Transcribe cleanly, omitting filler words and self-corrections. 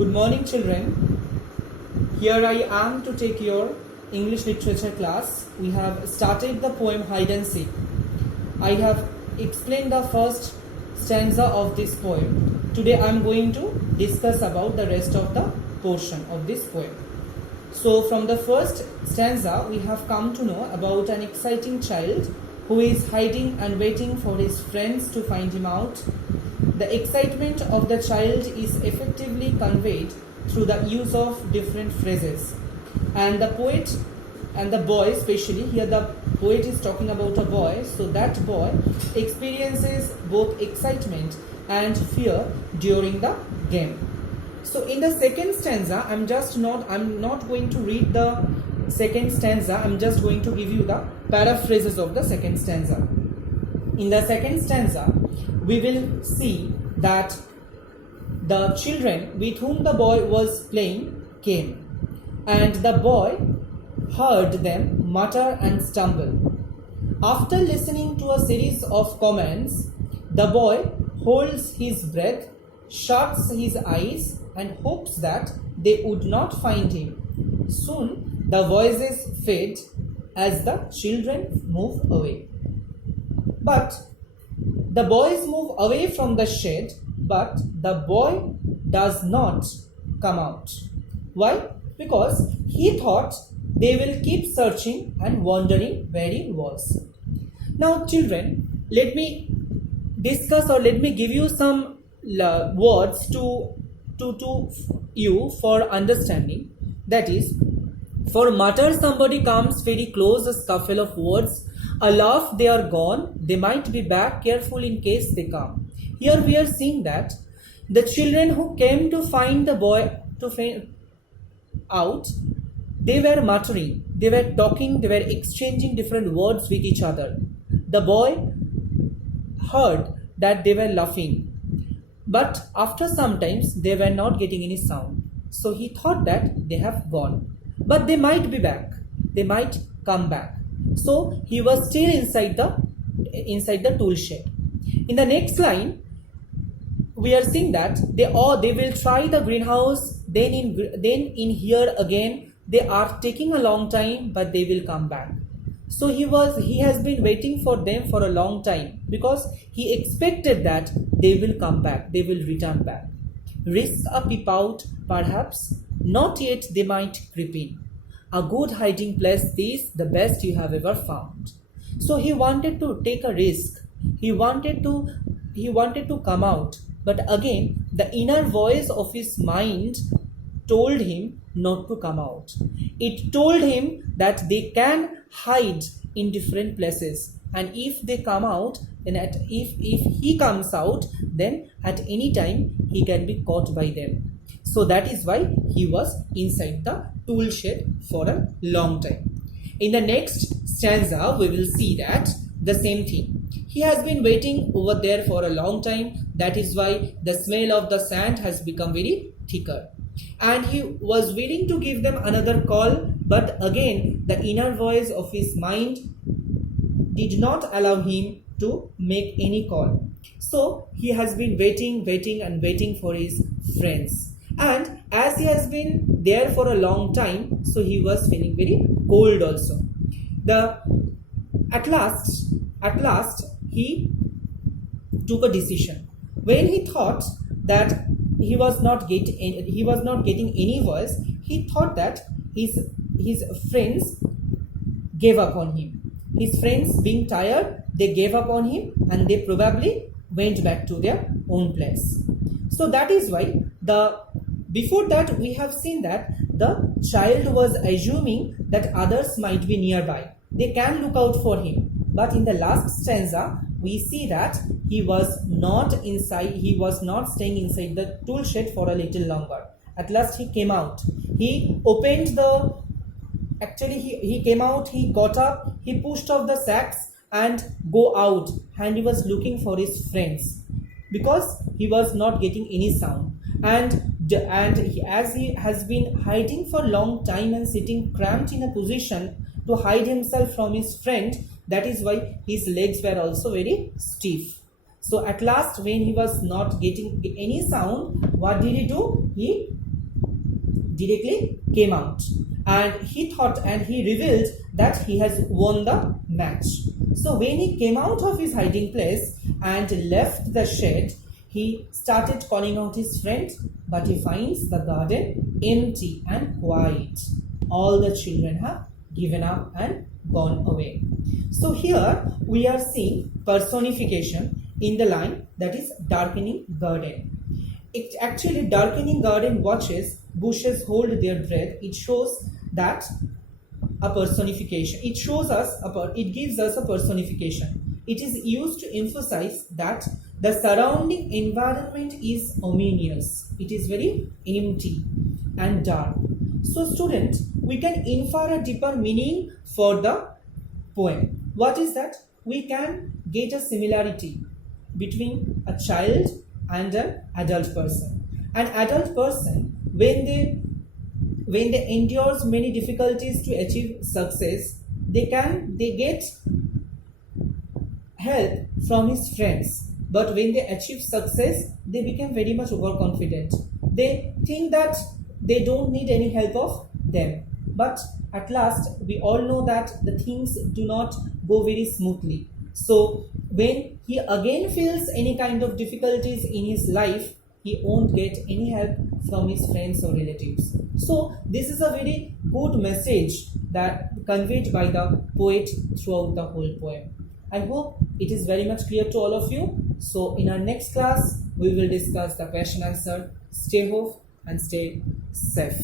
Good morning, children. Here I am to take your English literature class. We have started the poem Hide and Seek. I have explained the first stanza of this poem. Today I am going to discuss about the rest of the portion of this poem. So from the first stanza, we have come to know about an exciting child who is hiding and waiting for his friends to find him out. The excitement of the child is effectively conveyed through the use of different phrases. And the poet and the boy, especially here the poet is talking about a boy, so that boy experiences both excitement and fear during the game. So in the second stanza, I'm not going to read the second stanza, I'm just going to give you the paraphrases of the second stanza. In the second stanza, we will see that the children with whom the boy was playing came, and the boy heard them mutter and stumble. After listening to a series of commands, the boy holds his breath, shuts his eyes, and hopes that they would not find him. Soon the voices fade as the children move away. But the boys move away from the shed, but the boy does not come out. Why? Because he thought they will keep searching and wondering where he was. Now, children, let me discuss or let me give you some words to you for understanding. That is, for mutter, somebody comes very close, a scuffle of words. A laugh, they are gone, they might be back, careful in case they come. Here we are seeing that the children who came to find the boy out, they were muttering, they were talking, they were exchanging different words with each other. The boy heard that they were laughing, but after some times they were not getting any sound. So he thought that they have gone, but they might be back, they might come back. So he was still inside the tool shed. In the next line, we are seeing that they will try the greenhouse. Then in here again, they are taking a long time, but they will come back. So he has been waiting for them for a long time because he expected that they will come back, they will return back. Risk a peep out, perhaps not yet they might creep in. A good hiding place this, the best you have ever found. So he wanted to take a risk. He wanted to come out. But again, the inner voice of his mind told him not to come out. It told him that they can hide in different places. And if they come out, then if he comes out, then at any time he can be caught by them. So that is why he was inside the tool shed for a long time. In the next stanza, we will see that the same thing. He has been waiting over there for a long time. That is why the smell of the sand has become very thicker. And he was willing to give them another call, but again, the inner voice of his mind did not allow him to make any call. So he has been waiting for his friends. And as he has been there for a long time, so he was feeling very cold also. At last, he took a decision. When he thought that he was not getting any voice, he thought that his friends gave up on him. His friends, being tired, they gave up on him, and they probably went back to their own place. So that is why before that we have seen that the child was assuming that others might be nearby. They can look out for him. But in the last stanza, we see that he was not staying inside the tool shed for a little longer. At last he came out. He came out, he got up, he pushed off the sacks and go out, and he was looking for his friends because he was not getting any sound. And as he has been hiding for a long time and sitting cramped in a position to hide himself from his friend, that is why his legs were also very stiff. So at last, when he was not getting any sound, what did he do? He directly came out, and he thought and he revealed that he has won the match. So when he came out of his hiding place and left the shed, he started calling out his friend, but he finds the garden empty and quiet. All the children have given up and gone away. So here we are seeing personification in the line, that is darkening garden. It actually darkening garden watches, bushes hold their breath. It shows that a personification. It shows us it gives us a personification. It is used to emphasize that the surrounding environment is ominous. It is very empty and dark. So student, we can infer a deeper meaning for the poem. What is that? We can get a similarity between a child and an adult person. An adult person, when they endures many difficulties to achieve success, they get help from his friends. But when they achieve success, they become very much overconfident. They think that they don't need any help of them. But at last, we all know that the things do not go very smoothly. So when he again feels any kind of difficulties in his life, he won't get any help from his friends or relatives. So this is a very good message that conveyed by the poet throughout the whole poem. I hope it is very much clear to all of you. So in our next class, we will discuss the question answer. Stay home and stay safe.